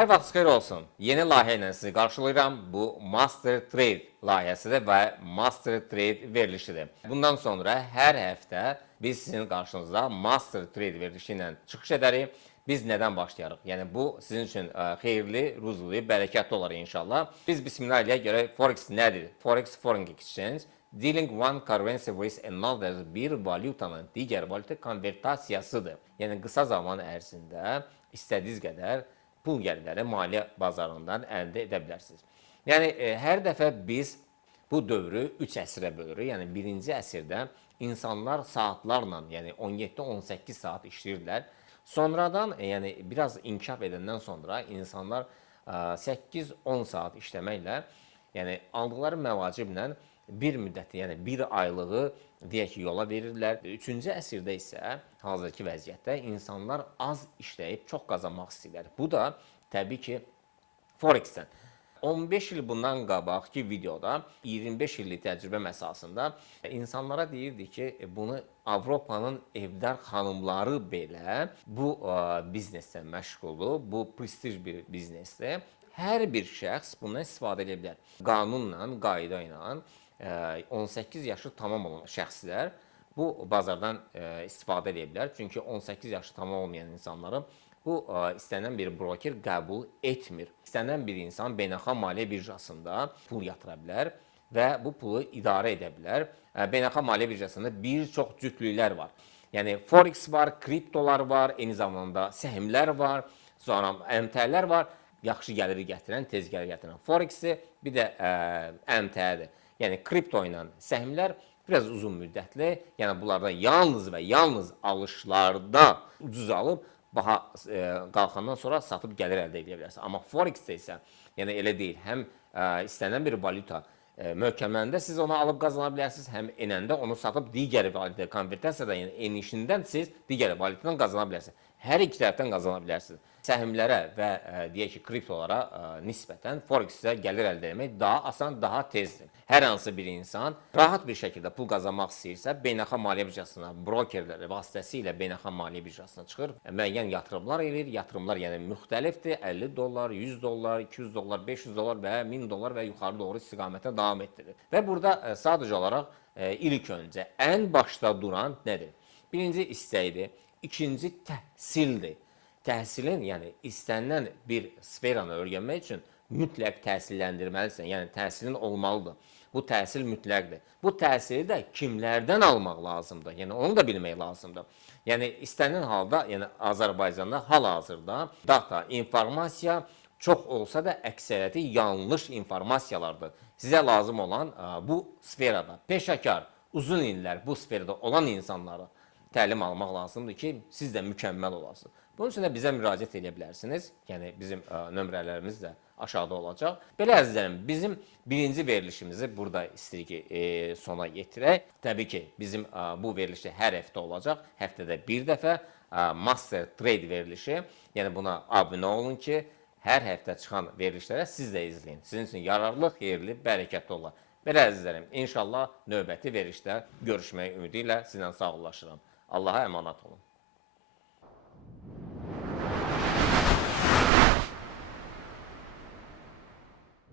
Hər vaxt xeyir olsun. Yeni layihə ilə sizi qarşılayıram. Bu Master Trade layihəsidir və Master Trade verilişidir. Bundan sonra hər həftə biz sizin qarşınızda Master Trade verilişi ilə çıxış edərik. Biz nədən başlayarıq? Yəni bu sizin üçün xeyirli, ruzlu, bərəkətli olar inşallah. Biz bismillah ilə görək Forex nədir? Forex Foreign Exchange dealing one currency with another bir valyutanın digər valyuta konvertasiyasıdır. Yəni qısa zaman ərzində istədiyiniz qədər pul gəlirləri maliyyə bazarından əldə edə bilərsiniz. Yəni hər dəfə biz bu dövrü 3 əsrə bölürük. Yəni birinci əsrdə insanlar saatlarla, yəni 17-18 saat işləyirdilər. Sonradan, yəni biraz inkişaf edəndən sonra insanlar 8-10 saat işləməklə, yəni aldıqları məvaciblə bir müddəti, yəni bir aylığı deyək ki, yola verirlər. 3-cü əsrdə isə hazırki vəziyyətdə insanlar az işləyib çox qazanmaq istəyirlər. Bu da təbii ki, Forex-dən. 15 il bundan qabaqki videoda 25 illik təcrübə əsasında insanlara deyirdi ki, bunu Avropanın evdar xanımları belə bu bizneslə məşğuldur, bu prestij bir biznesdir. Hər bir şəxs bundan istifadə edə bilər. Qanunla, qayda ilə 18 yaşı tamam olan şəxslər bu bazardan istifadə edə bilər. Çünki 18 yaşı tamam olmayan insanları bu istənilən bir broker qəbul etmir. İstənilən bir insan beynəlxalq maliyyə birjasında pul yatıra bilər və bu pulu idarə edə bilər. Beynəlxalq maliyyə birjasında bir çox cütlüklər var. Yəni Forex var, kriptolar var, eyni zamanda səhmlər var, sonra əmtələr var. Yaxşı gəliri gətirən, tez gəlir gətirən Forex-i, bir də əmtədir. Yəni kripto ilə səhmlər biraz uzun müddətli, yəni bunlardan yalnız və yalnız alışlarda ucuz alıb, baha qalxandan sonra satıb gəlir əldə edə bilərsiniz. Amma Forex-də isə yəni elə deyil. Həm istənilən bir valyuta möhkəmləndə siz onu alıb qazana bilərsiniz, həm enəndə onu satıb digər valyuta konvertasiyada, yəni enişindən siz digər valyutadan qazana bilərsiniz. Hər iki tərəfdən qazana bilərsiniz. Səhmlərə və deyək ki, kriptolara nisbətən Forex-də gəlir əldə etmək daha asan, daha tezdir. Hər hansı bir insan rahat bir şəkildə pul qazanmaq istəyirsə, beynəlxalq maliyyə birjasına, brokerlər vasitəsilə beynəlxalq maliyyə birjasına çıxır, müəyyən yatırımlar edir. Yatırımlar yəni müxtəlifdir. 50 dollar, 100 dollar, 200 dollar, 500 dollar və 1000 dollar və yuxarı doğru istiqamətə davam etdirir. Və burada sadəcə olaraq ilk öncə ən başda duran nədir? Birinci istəkdir, ikinci təhsildir. Təhsilin, yəni istənilən bir sferanı öyrənmək üçün mütləq təhsilləndirməlisən, yəni təhsilin olmalıdır. Bu təhsil mütləqdir. Bu təhsili də kimlərdən almaq lazımdır? Yəni onu da bilmək lazımdır. Yəni istənilən halda, yəni Azərbaycanda hal-hazırda data, informasiya çox olsa da əksəriyyəti yanlış informasiyalardır. Sizə lazım olan bu sferada peşəkar, uzun illər bu sferada olan insanları təlim almaq lazımdır ki, siz də mükəmməl olasınız. Bunun üçün də bizə müraciət edə bilərsiniz. Yəni bizim nömrələrimiz də aşağıda olacaq. Belə əzizlərim, bizim birinci verilişimizi burada istəyirik ki, sona yetirək. Təbii ki, bizim bu verilişi hər həftə olacaq. Həftədə bir dəfə Master Trade verilişi. Yəni buna abunə olun ki, hər həftə çıxan verilişlərə siz də izləyin. Sizin üçün yararlı, xeyirli, bərəkətli olar. Belə əzizlərim, inşallah növbəti verilişdə görüşmək ümidi ilə sizlə sağollaşıram. Allaha əmanət olun.